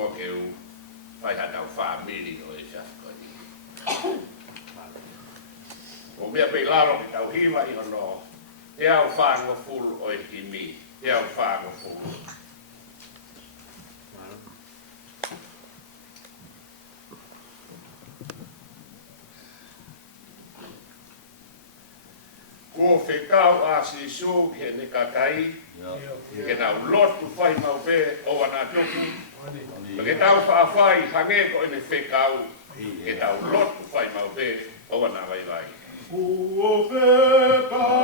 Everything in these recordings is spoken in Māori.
mua kêu phải hạt đào phá mili rồi chắc coi điผมอยากไปเล่าเราไปเต่าที่ว่าอีกหนอเที่ยวฟางก็ฟูลโอ้ยกิมีเที่ยวฟางก็ฟูลกูเฟก้าวอาซิซูเห็นในกาไก่เห็นเอาลดไฟมาเปโอวันอาจุกีเห็นเอาฟ้าไฟทางเงี้ยก็ในเฟก้าวเห็นเอาลดไฟมาเปโอวันอาไวไวO pecado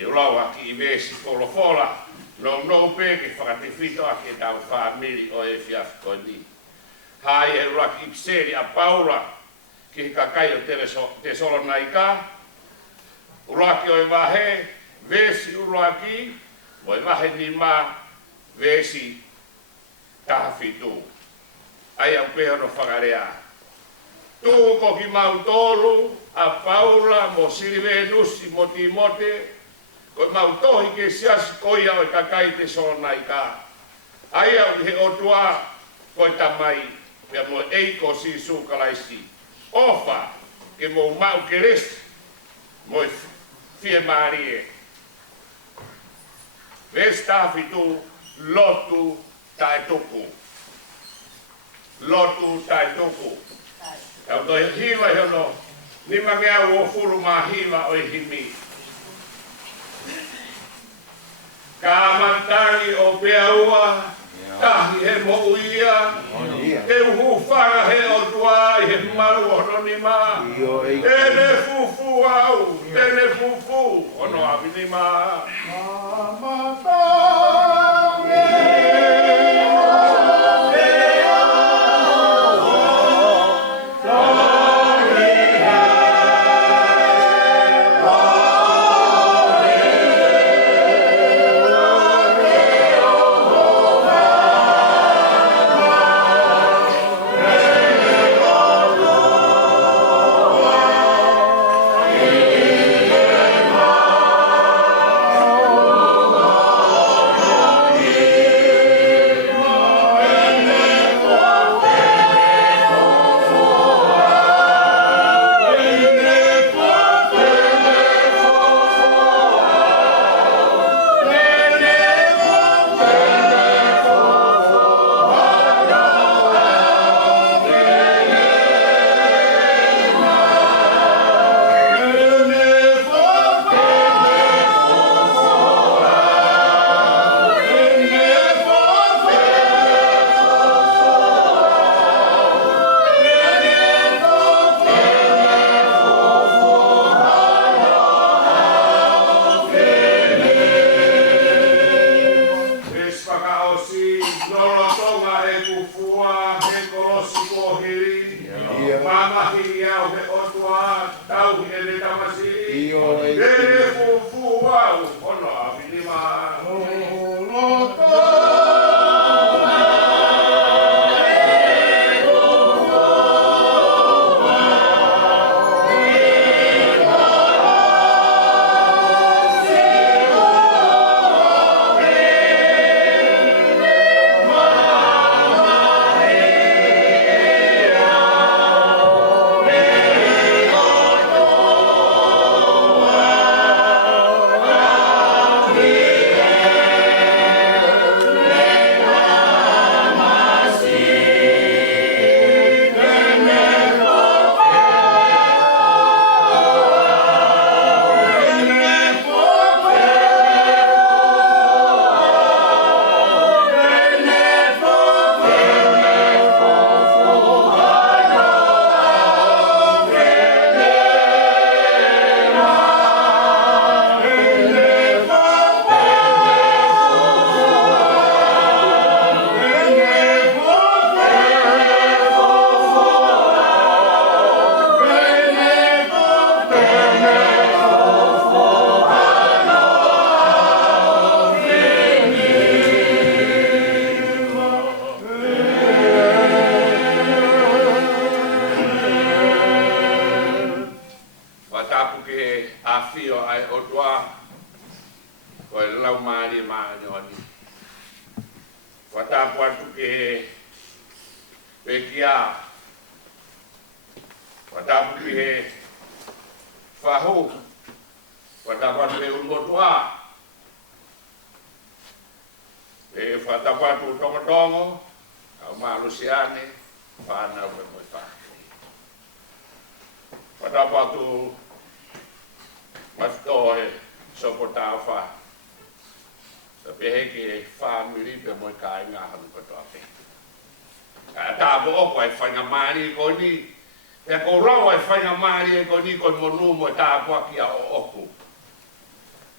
E ulawa ki i vesi kolofola. No pe ke whakatewhito a ke tau whamiri o e fiaf koni. Hai e uraki ipseri a Paula ki kakai o te solo nai ka. Uraki o e wahe, vesi uraki, o e wahe ni ma vesi tahafitu. Ai au pēha no whakarea. Tū ko ki mautolu a Paula mo sirive nusi mo Timote. Ko mautohi ke siasi koia o e kakai te solo nai ka. Ai au he otua ko e tamai. Pea mo eiko si sukalaisi. Ofa ke mo mau keresi. Mo fie marie. Vestafitu lotu tai tuku. Lotu tai tuku. Kau toi hiwa hono. Ni mangea o furu ma hiwa o himi. Kamantangi o peaua. Tahi he mo uia. Te uhu whara he o tuai he maru ono ni ma. Tene fufu au. Tene fufu. Ono api ni ma.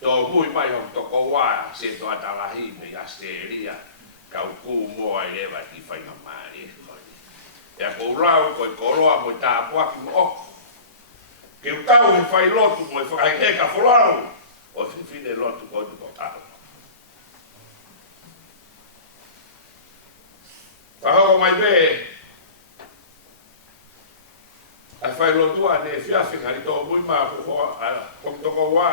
tō mui mai hong toko wā, se tō atalahi me Asteria, kau kū mua i lewa ki whainga maari. Ea kou rau koe koroa mo i tāpua ki mo oko. Ke utau he whai lotu mo i whakaheka wholau, o whiwhine lotu koe ni ko tāpua. Whahoko mai be, ai whai lotua ne whiawhinga i tō mui maa kong toko wā.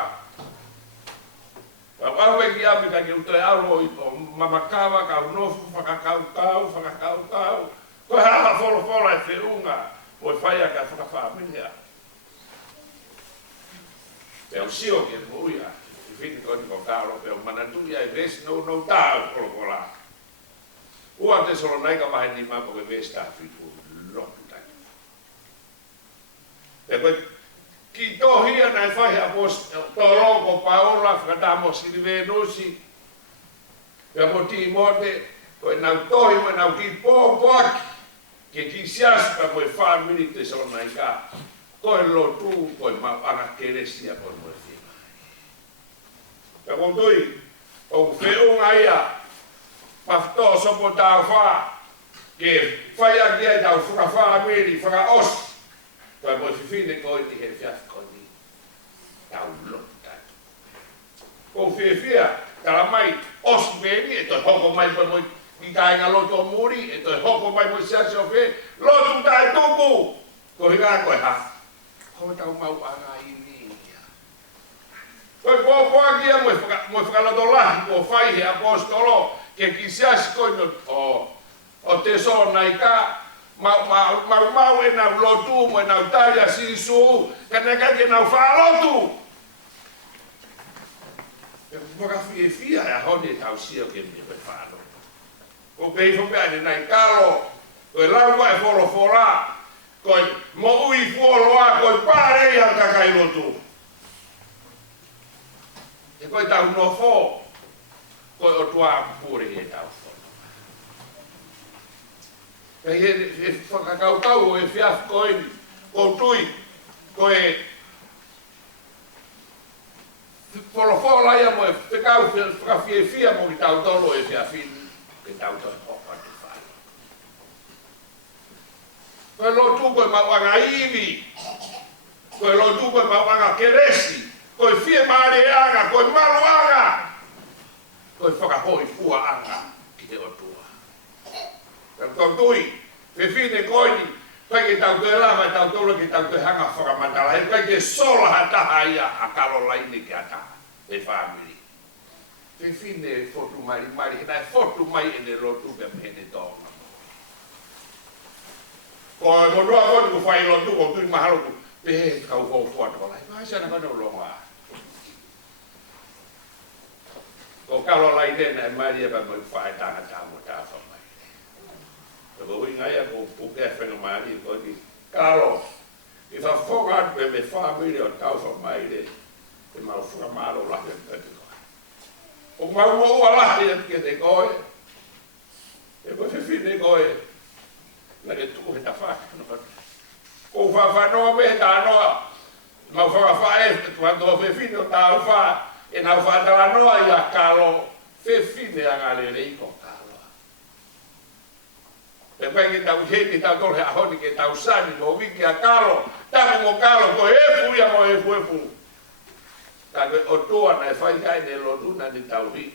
Wau e ki api ka ki utoe aro i o mamakawa ka unofu whakakautau. Koe haha wholo e whiunga o i whaia ka whakawhamia. Peo sio ke muia, i whiti koni ko kāro, peo manaturi ai vesi no tāu kolokola. Ua te solo naika mahi ni mapo ke vesi tā whitu lotu tani. E koe ki tohia na whai apos toroko paola whakatamo sirive nusi. Pea mo ti mote, koe nau tohi mo nau ki pōpoaki. Ke ki siasika mo e whamiri te solo naika. Koe lotu, koe mapanga keresia koe mo e whima. Pea mo tui, o whiunga ia, pafto sopo tāu wha, ke whai aki ai tau whakawhamiri, whakaosi. Koe mo whiwhine koe ti he whiafi koni, tau lotu tatu. Ko whiwhia, tala mai, osi meni, e toi hoko mai koe mo i kāinga lotu o muri, e toi hoko mai mo i siasi o whi, lotu tai tuku! Ko hinga koe ha, koe tau mau anga i niia. Koe pōpōakia mo i whakaloto lahi, ko whai he apostolo, ke ki siasi koe o te so nai ka, mau e nau lotu mo e nau taria sisu, ka neka ke nau whaalotu. E whakawhiewhia e hone tau sio ke mi koe whaalotu. Ko kei whapea ne nai kalo, koe laua e whorofora, koe mo ui whoroa, koe pārei a takai lotu. E koe tau no who, koe o tua pūre e tau who. E whakakautau e whiafi koe ni, koutui, koe whorofora ia mo e whekau whakawhiewhia mo ki tau tolo e whiafini, ke tau tolo hoka te whai. Koe lotu koe mauanga iwi, koe lotu koe mauanga keresi, koe whie maare anga, koe maru anga, koe whakahoi pua anga ki te otua. Koutui, whiwhine koini, koe ki tau te lama, tau tolo ki tau te hanga whakamatala, he koe ke sola hataha ia a kalo laini ki ataha, e whamiri. Whiwhine e whotu mari, hena e whotu mai e ne lotu pe mene tōna. Koe monua koni ku whai lotu, ko tui mahalo ku, pehe kau hou whuatu lai, mai sana kano longa. Ko kalo laini e mari e pa mo whai tanga tāmo tāwha mai. Ko inga ia ko puke whenga mari, ko ki kalo, i wha whoka pe me whamiri o tāwha mai re, e mau whakamaro lahi e tati koe. O mau ua lahi e tike te koe, e koe whiwhine koe, na ke tuku he ta whaka. Ko whawhanoa me he tā noa, mau whakawhae, tuanto whiwhine o tāu wha, e nau whaatala noa ia kalo, whiwhine anga le reiko kaloa. E pai ke tau heni, tau tole a honi ke tau sani, mo wiki a kalo, taku mo kalo, ko efu ia mo efu. Taku o toa na e whai kai ne lo luna ni tau hi,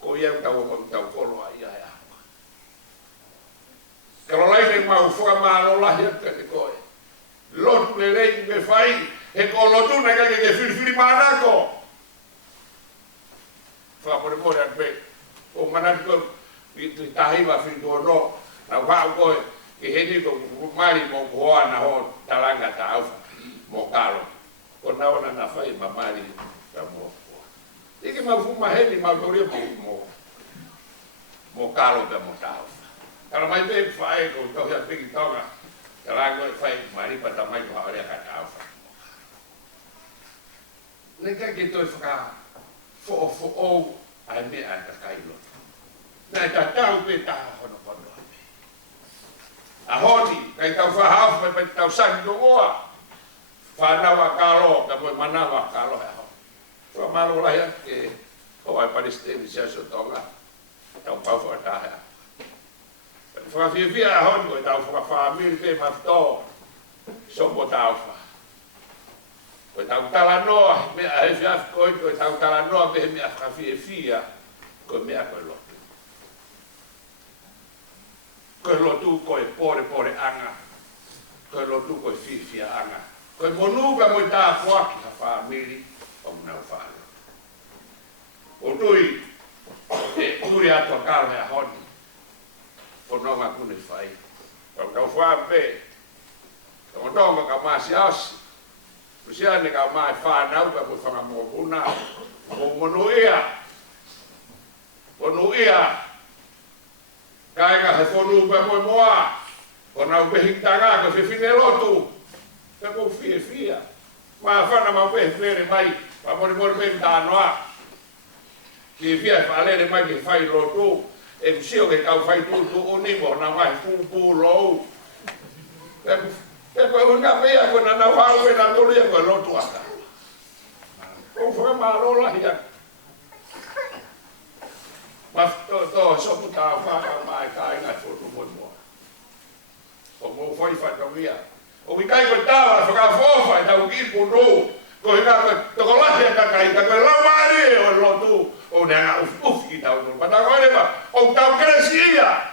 ko iau tau o tau kolo a ia e awa. Kalo lai te mau whakamaro lahi ata te koe. Lotu le rei me whai, he ko lotu na kake ke whiriwhiri manako. Whapore more at pe, o manaki ko, i tahiwa whiri ko no, na whao koe, ke heni ko mari mo koa na ho talanga ta aufa, mo kalo. Ko na ona na whai ma mari ka mo koa. Ike ma fuma heni ma korea mo kalo ka mo ta aufa. Kala mai pe whae ko tohia piki tonga, kala koe whai mari pata mai ko haorea ka ta aufa. Neka ke toi whaka fo'o ai mea ka kailo. Nai ta tau pe ta hono kono. A honi, kai tau whahafu mai tau sangi no oa. Whanawa karo, ka moe manawa karo e ho. Fa malo la ya ke o ai palestini sia so tonga. Tau pau fa ta ha. Fa via hon ko tau fa family pe ma to. So mo tau fa. Ko tau tala no me a fia ko tau tala no me a fa fia ko me a ko lo. Ko lo tu ko e pore anga. Ko lo tu ko fia anga. Ko monu ka mo ta fa ki family o na fa. O tui e uri ato kalme a honi. Pononga kune fai. Tau fa pe. Tau tonga ka masi asi. Usiane ka mai fa na uka ko fanga mo una. Mo monu ia. Monu ia. Kai ka he fonu pe mo moa. Ona upe hintanga ko se fine lotu. Pe ko fia. Ma fa na ma pe fere mai. Pa mo me tanoa. Ki fia fa le mai ke fai lotu. E sio che cau fai tutto ogni buona mai fu lo e poi una via con una fare una toria con lo tua o fa malo la ya ma to so puta fa mai kai na foto mo o mo foi fa via o mi kai con tava fa fofa da un tipo no con la chocolate da kai da quella mare o lo tu o na uf ki tau no pata gore ba o tau crescia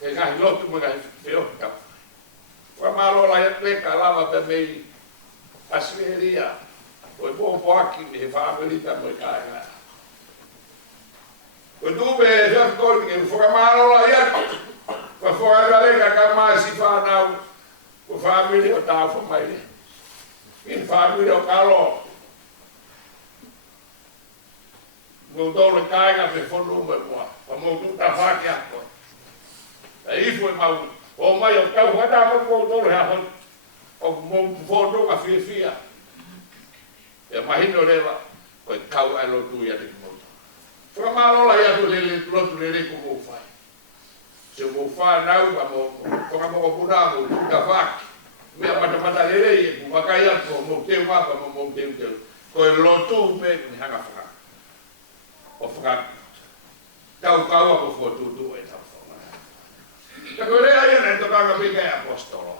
e ga lo tu mo ga feo ta fa malo la le calava per me asveria o bo aqui me fa velita mo kai o tu be já ficou que foi malo la ya fa fora da le ka ma si fa na o família ta fa mai in família o calo no dole caiga pe fono me boa o mo tu ta fa que a aí foi mal o mai o tau hata mo dole ha o mo fono a fia e imagino leva o cau a lo tu ya de mo foi mal la ya tu le lo tu le como fai se mo fa na o mo buna mo ta fa me mata le e mo kai a mo te wa mo te ko lo tu pe ni hanga fa o fra tau a po tu e tau fa ta ko le ai na to ka bi ka apostolo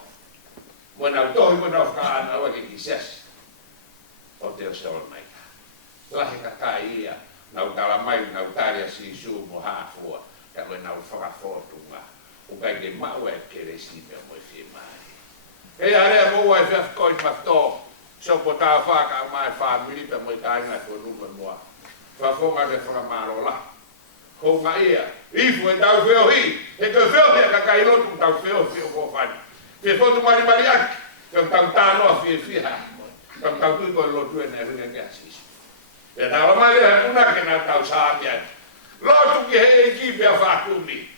bueno to bueno fa na wa que quisesse o teu sol mai la he ka ia na utala mai na utaria si su mo ha fo ka lo na fa foto ma o ka que ma o que recibe mo fi mai e are mo wa fa ko ma to so pota fa ka mai family pe mo ka na ko nu mo fa fonga de fra malo la ko ma ia i fu e tau feo hi e que feo ka kai lo tu tau feo ko fa e fo tu mari mariak que tau tano a fia tau tu ko lo tu ne ringa que asis e da la mai e una che na tau sa ya lo tu que e ki pe fa tu mi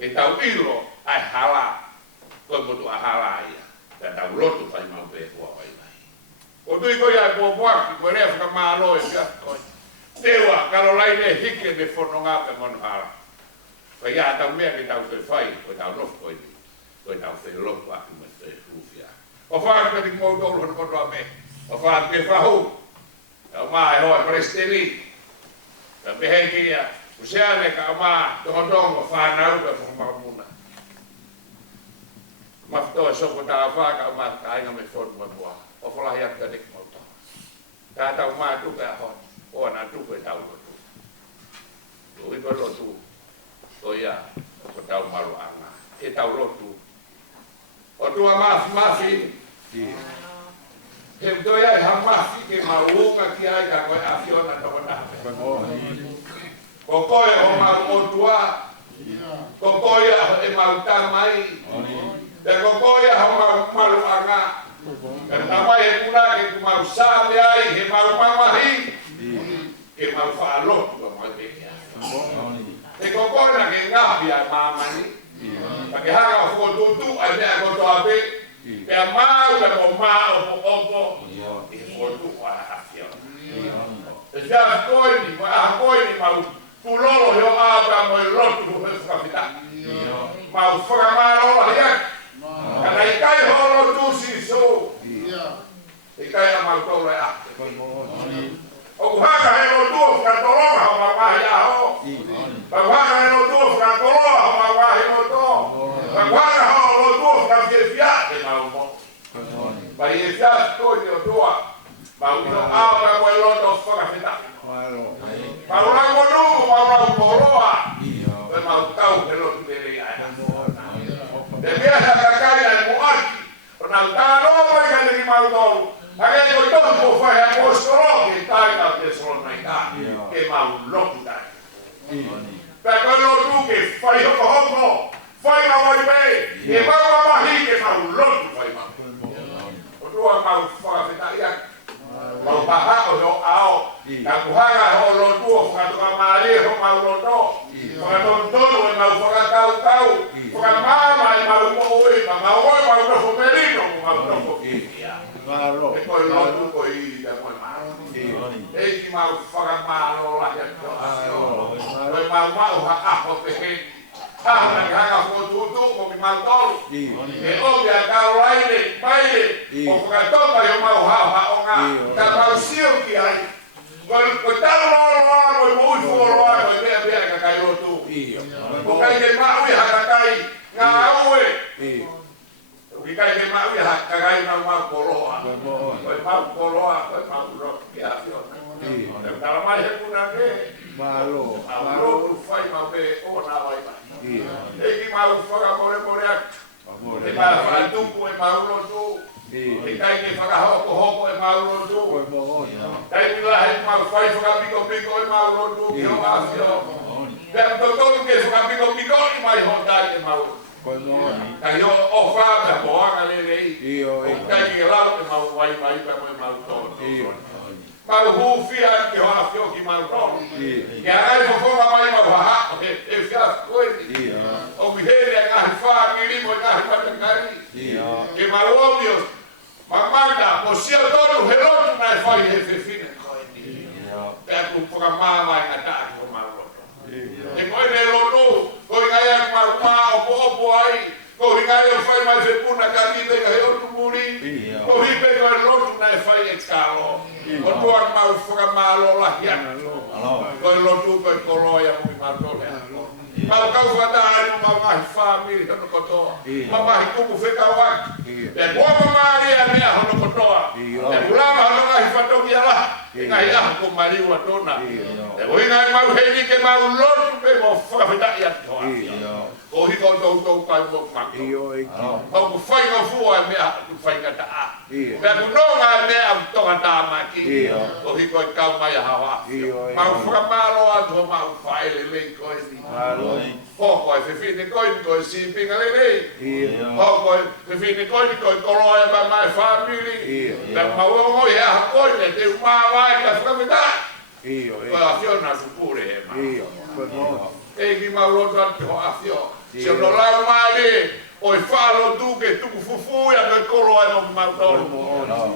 e tau ilo ai hala ko mo tu hala ia da tau lo tu fai mau pe ko ai o tu ko ya ko boa ko re fa malo e ya ko tewa kalo lai ne hike de fononga pe mon hala ko ya ta me que ta se fai ko ta no ko ta se lo pa mo se rufia o fa que ti mo do lo ko do me o fa que fa ho o mai ho presteli ta be he ya o se ane ka ma do do fa na u pe mo muna ma to so ko ta fa ka ma ka ina me fon mo boa o fola ya ka de mo to ta ta ma tu ka ho o na tu ko ta lo tu ko lo tu o ya ko ta ma lo ana e ta lo tu o tu ma fi e do ya ha ma fi ke ma u ka ki ai ka ko a fiona to na ko ko e o ma o tua ko ko ya e ma ta mai de ko ko ya ha ma lo ana Pertama ya pula que mau sabe ai que mau mamahi que mau falo como bekia. Te kokona que ngapia mamani. Porque haga foto tu ai me agoto abe. Pe mau da mau opo. E foto a afia. Já foi mau pulolo yo abra mo lotu do capitão. Mau fora malo ya. Kana ikai holo tu si so. E e kai a mau le a o haka he no tu ka toroga o ma mai a o pa haka he no tu ka toroga o ma mai no to pa haka ho no tu ka fia e mau mo pa e fia to ni o tua ma uno a ma mo lo to fa fita pa ora mo no ma ma poroa e ma tau ke lo tu le ya de via ka kai al mo aki ona ta no mo ka ni ma to Agora eu estou foi a mostrar que está na pessoa na idade que mal louco da. Pega o louco que faz o corpo, faz na hora bem, e vai uma barriga que mal louco faz mal. O tua mal faz da ia. Mal barra o ao, a correga o louco faz a maria o mal louco. Para todo o mal faz cau, para mama e mal oi, mal louco perino, mal louco. E poi lo poi da poi e chi ma fa male la gente poi ma ha perché ha una foto come mandolo e ovvia Caroline mai o fa tocca io ma ha una da passione che hai quel tavolo lo muy fuori e via che caiu tu o kai che ma ui ha kai nga ue Kita ke mau ya kagai mau mau poloa. Mau poloa, mau ro ya fio. Kalau mai he puna ke malo. Malo fai mau be ona vai ba. E ki mau fora more e para fai tu e mau ro tu. E kai ke faka hoko e mau ro tu. Kai pila he mau fai faka piko e mau ro tu. Yo va fio. Pero todo que faka piko e mai hotai e mau Kai o fa da boa le lei. Kai que lá que mal vai para mal todo. Mal hu fia que ha fio que mal ro. E aí vou falar mais uma barra, e fia coisa. O mihere a fa que limo na para cari. Que mal obvio. Mamada, você todo o relógio na faz refina. É com programar vai atar com mal. E poi nell'otto, con i gai a popo ai, con i gai a fai mai se puna capite che io tu muri, con i peto e l'otto ne fai e calo, con tu arma fuga malo la chiama, con l'otto per coloia muy martone. Ma o cau fatare ma mai famiglia non coto, ma mai come fe cavak. E buona Maria ne ha non coto. E ulama non hai fatto via là. E ngai ah con Maria wa donna. E voi ngai mau heli che mau lor pe mo fa fita ia to. O hi con do kai mo ma. O fai no fu a me fai kata a. Per no ma me am to kata ma ki. O hi con kau mai hawa. Mau fra malo a do mau fai le ko esti. Poco e fine coi si pinga le lei. Poco e fine coi coloia per mai famiglia. Per ma uomo ya coi te uma vai ka fra vita. Poi aziona su pure ma. E chi ma lo tanto azio. Se non la male o falo tu che tu fufuia per coloia non ma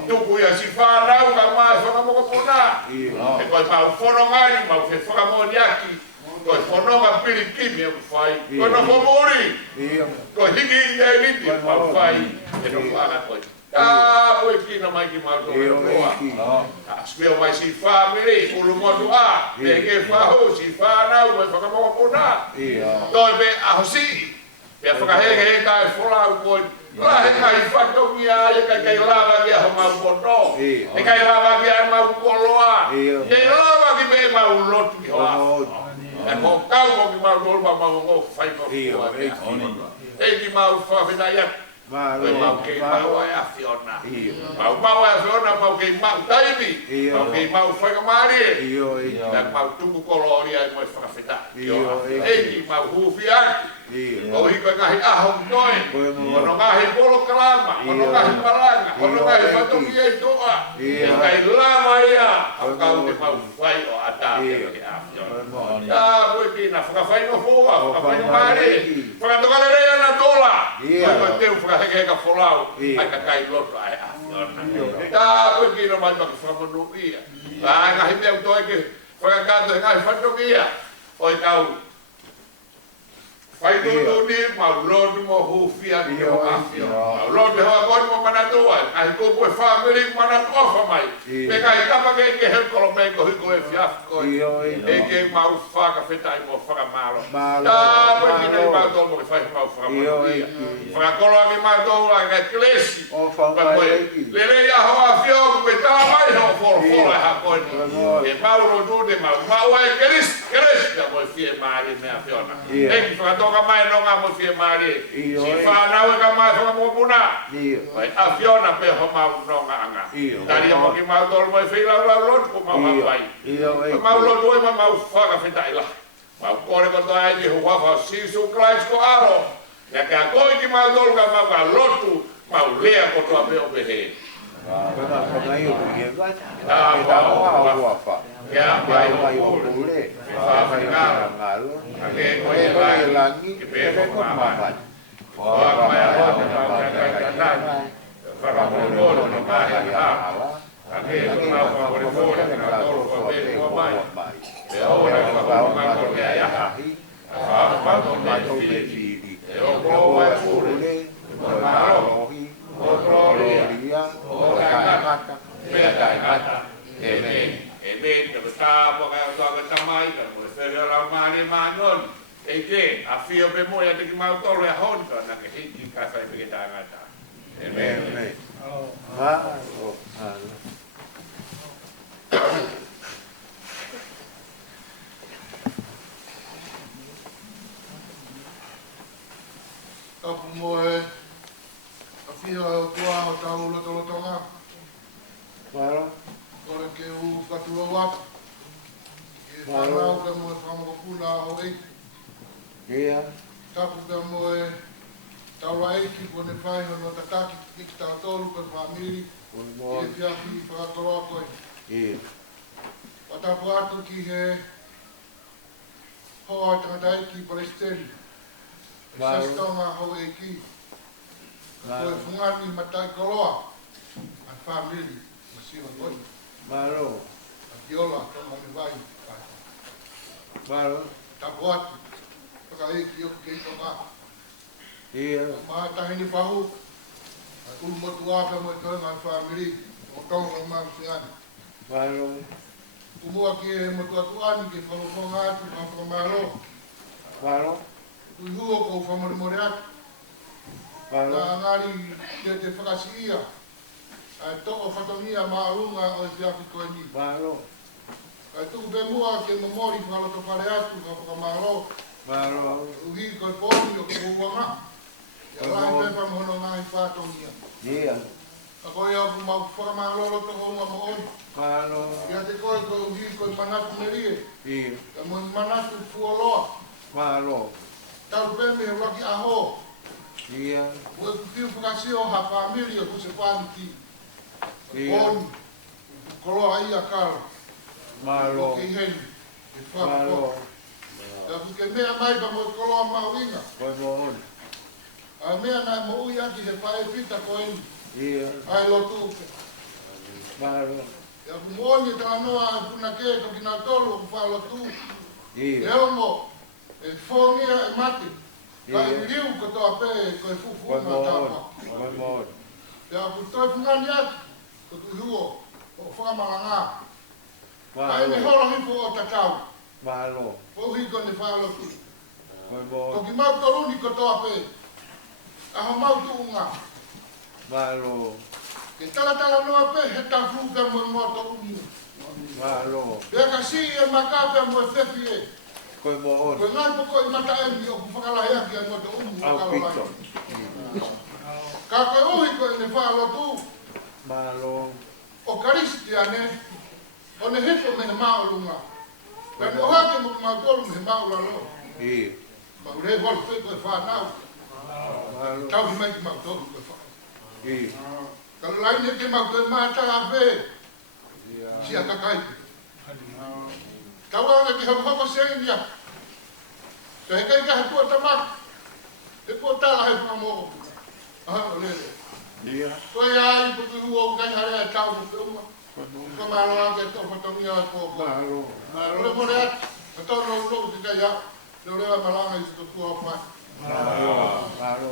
tu puoi si fa rauga ma fa mo pona. E poi fa fono mali ma che fa moniaki. Coi fonoma pirikimi o fai, coi non può morire, coi higi e liti ma fai, e non fa coi. Ah, poi chi non mai chiamato no. Spero mai si fa mire, un modo a, perché fa si fa na, poi fa come pona. Dove a così, per fare che dai fuori poi. Lah kai fatto via e kai lava via ma bodo. E kai lava via ma poloa. E lava che be ma un lot di ho. E mo cau che ma dol ma mo fai co. E di ma fa vedaya. Ma che ma vai a fiona. Ma a fiona ma che ma dai ma che ma fai co mari. E ma tu coloria e mo fa feta. E di ma hu fiat. O hi ka ngai ahong noi. Ono ngai polo kalama, ono ngai palanga, ono ngai fato ki doa. Ngai lama ia, akau te mau fai o ata ke afio. Ya, boi na fa fai no foa, fa fai no mare. Fa to kale rea na dola. Fa te fa ke ka folau, ai ka kai loto ai afio. Ya, boi no mai ka fa mo ia. Ai ngai me to ke fa ka ngai fato ia. Oi kau Fai no ni maulod mo hufia ni o afio. Maulod ho agora mo manatua. Ai ko ko family manatua fa mai. Me kai tapa ke hel kolombe ko ko e fiaf ko. E ke mau fa ka feta mo fa malo. Ah, po ki nei mau do mo fai mau fa malo. Fra kolo ni mau do la klesi. O fa mai. Le ya ho afio ko ta mai ho for ha ko. E Paulo do de mau ai klesi ya mo fie mai me afiona. E fa toka mai no nga mo fie mari. Si fa na we ka mai fa mo puna. Ai afiona pe ho ma no nga anga. Dari mo ki ma dol mo fie la lot ko ma mai. Ma lo do ma fa ka fita ila. Ma ko re ko dai ni ho fa si su Christ ko aro. Ya ka ko ki ma dol ka ma lotu ma lea ko to pe o be he. Ya, mai o pule. Fa na ngalo. Ake ko e langi ke ko mama. Fa mai o ka ka fa mo no no ma ha. Ake ko ma ko na to ko be ko mai. E ora ko ma ko ya ha. Fa ma ko ma to be fi. E o ko wa pule. Ma ro hi. O gloria. O ka me ka Amen. Amen. Kalau tak pakai tuan kita mai, kalau saya ramai manon, eke afio bemo yang kita mau tahu ya hon kalau nak hiti kasai kita angata. Amen. Amen. Apa moe afio tua o tahu lo tonga. Claro. Ora ke u katua wat. E whanau ka moe whamakapuna o ei. Ia. Tapu ka moe taura eiki po ne whaino no tataki ki tau tolu ka whamiri. E whiahi whakatoroa koe. Ia. Watapu atu ki he hoa tangata eiki Palestine. E sastonga hau eiki. Ka koe whungani matai koroa. An whamiri. Masiwa koe. Maro. Akiola, toma me vai. Maro. Tapu atu. Paka eiki o kei tonga. Ia. Maa tahi ni whahu. Ulu motu aka mo i toenga whamiri. O tonga o maa whiana. Maro. Umua ki e motu atu ani ke whamokonga atu whakamaro. Maro. Ui huo ko whamorimore atu. Maro. Na ngari te whakasi ia. Ai toko whatongia maarunga o i whiaki koe ni. Maro. Ai tuku pe mua ke mamori whaloto whare atu whakamaro. Maro. Uhi koe pōni o ke uwanga. Ia lai pepa mohono ngai whatongia. Ia. A koe au mau whakamaroro toko unga mo oni. Maro. Ia te koe koe uhi koe manatu merie. Ia. Ka mo manatu fuoloa. Maro. Tau pe me roki aho. Ia. Ue kufiu whakasio ha whamiri o kuse whaniti. Pōni. Koloa ia kara. Maro. Ki heni. E whakako. Maro. Ia kuke mea mai pa mo koloa mauinga. Koe mo on. A mea nai mo ui aki he whae pita koe ni. Ia. Ai lotu. Maro. Ia kumoni e tala noa e puna ke ko kina tolu o kuwha lotu. Ia. E ongo. E whongia e mati. Ka Ia. i riu ko toa pe ko e fufu Koe na mo on. tapa. Koe mo on. Ia ku toi pungani ati. Ko tu huo. O whakamanga. Ai me Maro. holo hifo o tatau. Maro. O hiko ni wha lotu. Koe mo Ko on. ki mau toruni ko toa pe. Aho mau tu unga. Maro. Ke tala noa pe he ta fuka mo mo toruni. Maro. Ia ka si e makape mo e whepi e. Koe mo on. Ko ngai poko i mata e mi o ku whakalahea ki a mo te umu. Au pito. Ka koe uhi ko e ne wha lotu. Maro. O karistia ne. O ne hifo me he maolunga. Ka ne ohake mo ku mautolu me he maolalo. Ia. Ma ure wal pe ko e whanau. Maro. Tau hi mai ki mautolu ko e wha. Ia. Ka laine ke mautolu mata a ve. Ia. Si a kakai. Tau anga ki hau se india. Se he kai ka he pua tamak. He pua tala he whamoro. Aha, lele. Ia. Koe ai po tu huo kai hare a tau ko uma. Ko maro ake to fatongia ko ko. Maro. Maro mo re at. To no no ki kai ya. Leo leo malanga i se tua pa. Malo.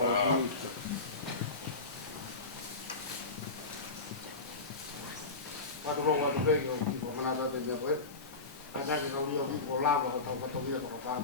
Watu watu wengi wa mana dada ya kwa. Kata ni ndio kwa lava kwa tabia kwa